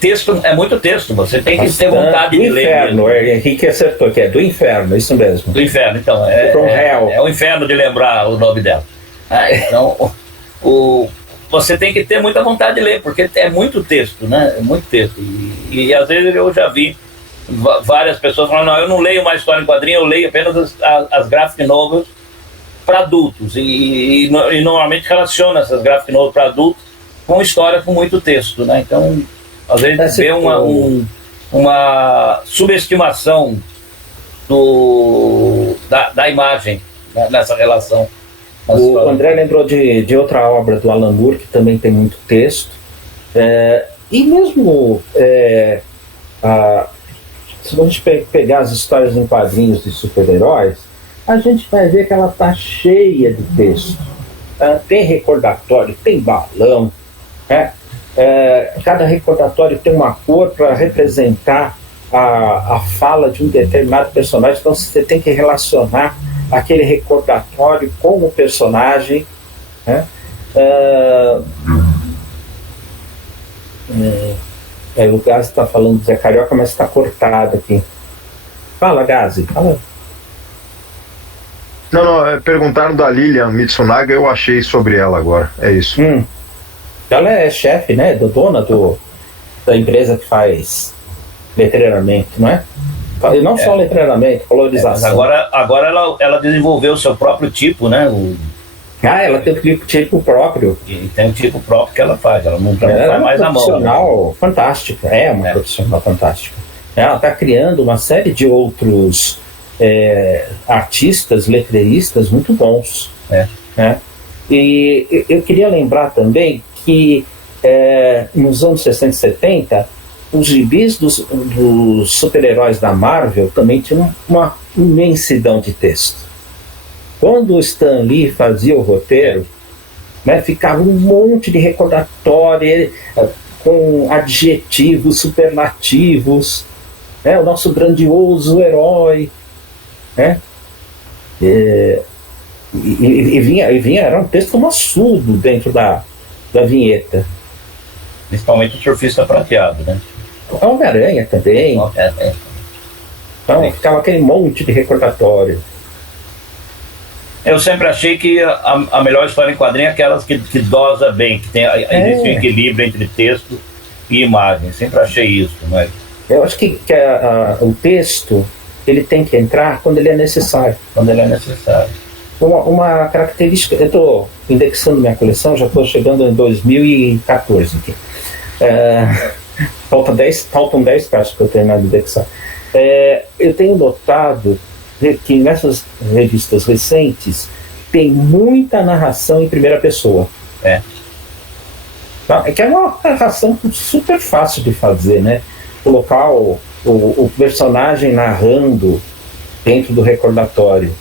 Texto, é muito texto, você tem que ter vontade de ler. Inferno, Henrique acertou que é do Inferno, isso mesmo. Do Inferno, então. É o Inferno de lembrar o nome dela. Então, você tem que ter muita vontade de ler, porque é muito texto, né? É muito texto. E às vezes eu já vi várias pessoas falando, não, eu não leio mais história em quadrinho, eu leio apenas as graphic novels para adultos. E normalmente relaciona essas graphic novels para adultos com história com muito texto, né? Então, às vezes vê uma subestimação da imagem, né, nessa relação. O André lembrou de outra obra do Alan Moore, que também tem muito texto. E mesmo se a gente pegar as histórias em quadrinhos de super-heróis, a gente vai ver que ela está cheia de texto. Tem recordatório, tem balão. Cada recordatório tem uma cor para representar a fala de um determinado personagem, então você tem que relacionar aquele recordatório com o personagem. O Gazi está falando do Zé Carioca, mas está cortado aqui. Fala, Gazi, fala. Não, perguntaram da Lilian Mitsunaga, eu achei sobre ela agora, é isso. Ela é chefe, né, dona da empresa que faz letreiramento, não é? E não só letramento, colorização. Agora ela desenvolveu o seu próprio tipo, né? Ela tem um tipo próprio. E tem um tipo próprio que ela faz. Ela não faz mais a mão. É uma profissional fantástica. É uma profissional fantástica. Ela está criando uma série de outros artistas, letreiristas muito bons. Né? E eu queria lembrar também que nos anos 60 e 70, os gibis dos super-heróis da Marvel também tinham uma imensidão de texto. Quando o Stan Lee fazia o roteiro, né, ficava um monte de recordatório com adjetivos superlativos, né, o nosso grandioso herói, né, e vinha, era um texto maçudo dentro da vinheta. Principalmente o Surfista Prateado, né? O Homem-Aranha também. Então ficava aquele monte de recordatório. Eu sempre achei que a melhor história em quadrinho é aquelas que dosa bem, que tem existe um equilíbrio entre texto e imagem. Sempre achei isso, mas... Eu acho que o texto ele tem que entrar quando ele é necessário. Quando ele é necessário. Uma característica... Eu estou indexando minha coleção, já estou chegando em 2014 aqui. Faltam 10 caixas para eu terminar de indexar. Eu tenho notado que nessas revistas recentes tem muita narração em primeira pessoa. Que é uma narração super fácil de fazer, né? Colocar o personagem narrando dentro do recordatório.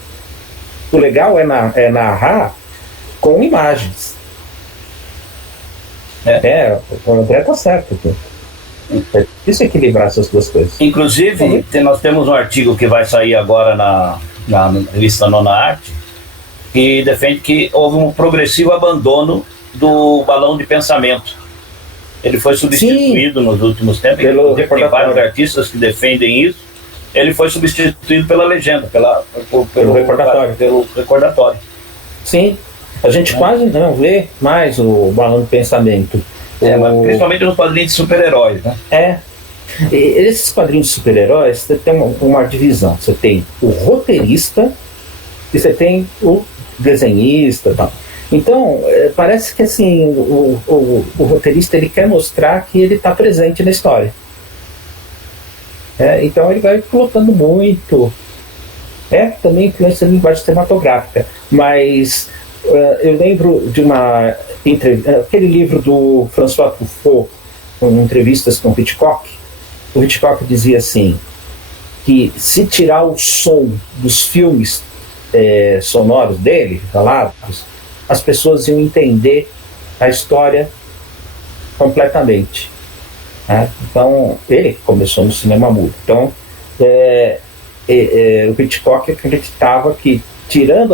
O legal é narrar com imagens. O André tá certo aqui. É difícil equilibrar essas duas coisas. Inclusive, nós temos um artigo que vai sair agora na revista Nona Arte, que defende que houve um progressivo abandono do balão de pensamento. Ele foi substituído nos últimos tempos. Tem vários artistas que defendem isso. Ele foi substituído pela legenda, pelo recordatório. Sim, a gente quase não vê mais o balão de pensamento. Mas principalmente nos quadrinhos de super-heróis, né? E esses quadrinhos de super-heróis, você tem uma divisão. Você tem o roteirista e você tem o desenhista e tal. Então, parece que assim, o roteirista ele quer mostrar que ele está presente na história. Então ele vai colocando muito. Também influência da linguagem cinematográfica. Mas eu lembro de aquele livro do François Truffaut, com entrevistas com o Hitchcock. O Hitchcock dizia assim, que se tirar o som dos filmes sonoros dele, falados, as pessoas iam entender a história completamente. Então, ele começou no cinema mudo. Então, o Hitchcock acreditava que, tirando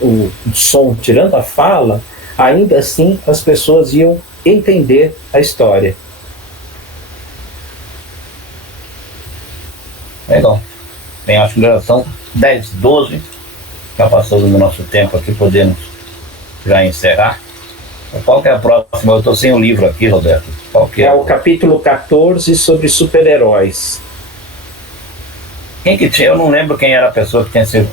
o som, tirando a fala, ainda assim as pessoas iam entender a história. Legal. Bem, acho que já são 10, 12. Já passou do nosso tempo aqui, podemos já encerrar. Qual que é a próxima? Eu estou sem o livro aqui, Roberto. Qual que é? O capítulo 14 sobre super-heróis. Quem que tinha? Eu não lembro quem era a pessoa que tinha se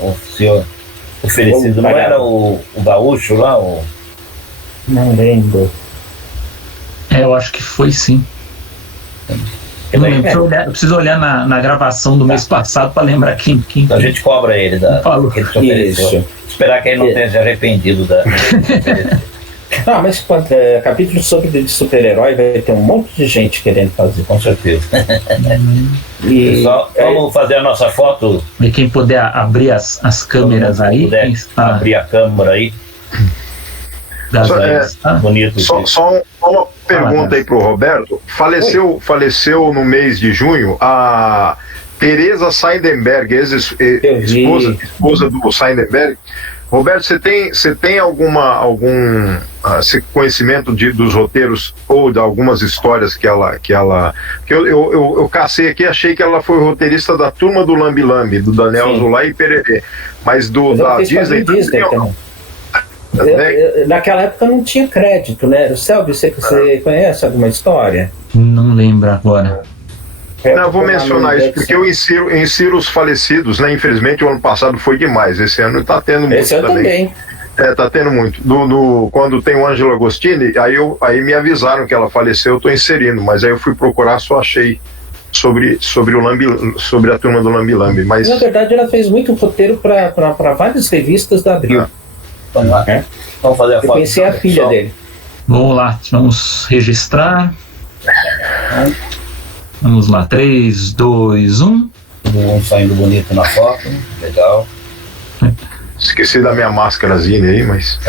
oferecido. Não era o gaúcho lá? Não lembro. Eu acho que foi sim. Eu não lembro. Eu preciso olhar na gravação do mês passado para lembrar quem. A gente cobra ele falou. Que ele se ofereceu. Esperar que ele não esteja arrependido da. Mas capítulo sobre super-herói vai ter um monte de gente querendo fazer. Com certeza. Pessoal, vamos fazer a nossa foto. E quem puder abrir as câmeras aí. Puder abrir a câmera aí. Bonito. Só uma pergunta aí pro Roberto. Faleceu no mês de junho a Teresa Seidenberg, esposa do Seidenberg. Roberto, você tem algum conhecimento dos roteiros ou de algumas histórias que eu cacei aqui, achei que ela foi roteirista da Turma do Lambi Lambi, do Daniel Zulay e Pererê, mas da Disney também. Naquela época não tinha crédito, né? Selby, você conhece alguma história? Não lembro agora. Não, eu vou mencionar isso, porque eu insiro os falecidos, né? Infelizmente, o ano passado foi demais. Esse ano está tendo muito. Esse ano também. Tá tendo muito. Quando tem o Ângelo Agostini, aí me avisaram que ela faleceu, eu tô inserindo, mas aí eu fui procurar, só achei sobre a turma do Lambi Lambi. Mas na verdade, ela fez muito roteiro para várias revistas da Abril. Vamos lá. Vamos fazer a Eu foto. conheci a filha dele. Vamos lá, vamos registrar. Vamos lá, 3, 2, 1. Todo mundo saindo bonito na foto. Legal. esqueci da minha máscarazinha aí, mas.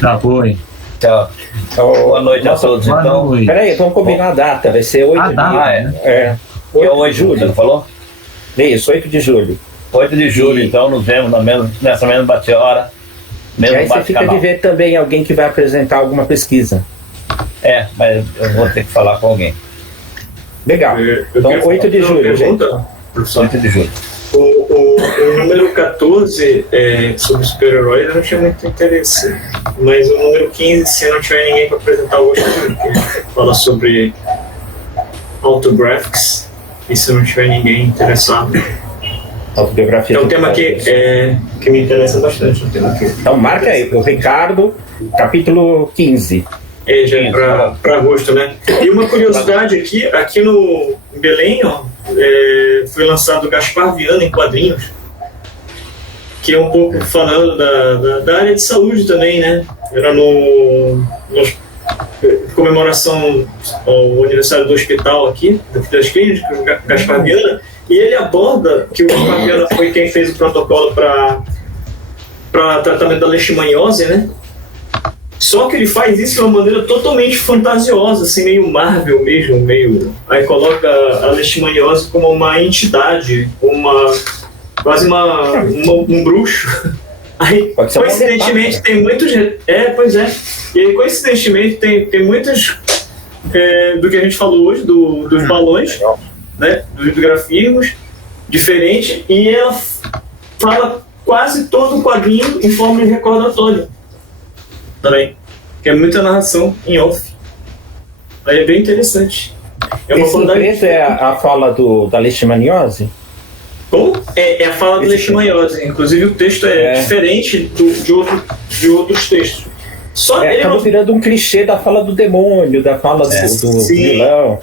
Tá bom, hein? Tchau. Boa noite a todos, Boa então. noite. Peraí, vamos combinar a data, vai ser 8 de julho. É 8 de julho, você falou? Isso, 8 de julho. 8 de julho, então nos vemos nessa mesma bate-hora. E Mesmo aí você fica bate-canal. de ver também alguém que vai apresentar alguma pesquisa. Mas eu vou ter que falar com alguém. Legal. Então, 8 de julho, gente. Professor. 8 de julho. O número 14 sobre super-heróis eu não tinha muito interesse, mas o número 15, se não tiver ninguém para apresentar hoje, que fala sobre autographics, e se não tiver ninguém interessado. Autobiografia. É um tema que me interessa bastante. Um tema que Então marca aí, o Ricardo, capítulo 15. já é para agosto, né? E uma curiosidade aqui no Belém, ó, foi lançado o Gaspar Viana em quadrinhos, que é um pouco falando da área de saúde também, né? Era comemoração ao aniversário do hospital aqui, das clínicas, Gaspar Viana, e ele aborda que o Gaspar Viana foi quem fez o protocolo para tratamento da leishmaniose, né? Só que ele faz isso de uma maneira totalmente fantasiosa, assim, meio Marvel mesmo, aí coloca a leishmaniose como uma entidade, quase um bruxo. Aí, coincidentemente, tem muitos... pois é. E aí, coincidentemente, tem muitos do que a gente falou hoje, dos balões, né, dos grafismos diferentes, e ela fala quase todo o quadrinho em forma de recordatório também, que é muita narração em off. Aí é bem interessante. Esse em preto é a fala da leishmaniose? Como? É a fala do leishmaniose. Inclusive o texto é diferente de outros textos. Só ele acabou virando um clichê da fala do demônio, da fala do vilão.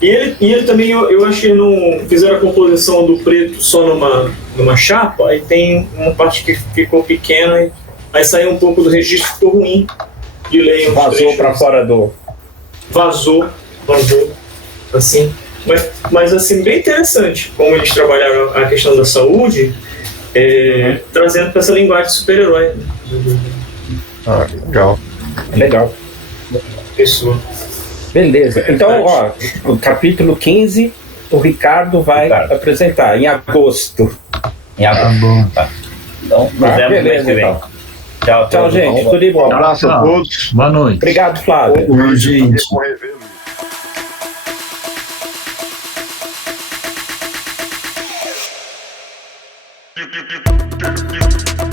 E ele também, eu acho que eles não fizeram a composição do preto só numa chapa, aí tem uma parte que ficou pequena, aí saiu um pouco do registro, ficou ruim de ler. Vazou para fora do... Vazou, assim. Mas assim, bem interessante como eles trabalharam a questão da saúde, trazendo para essa linguagem de super-herói. Legal. Pessoa. Beleza. Então, o capítulo 15, o Ricardo vai apresentar em agosto. Em agosto. Tá. Então, nos vemos mês que vem. Então. Tchau, gente. Tudo de bom. Um abraço a todos. Boa noite. Obrigado, Flávio. Bom, gente. You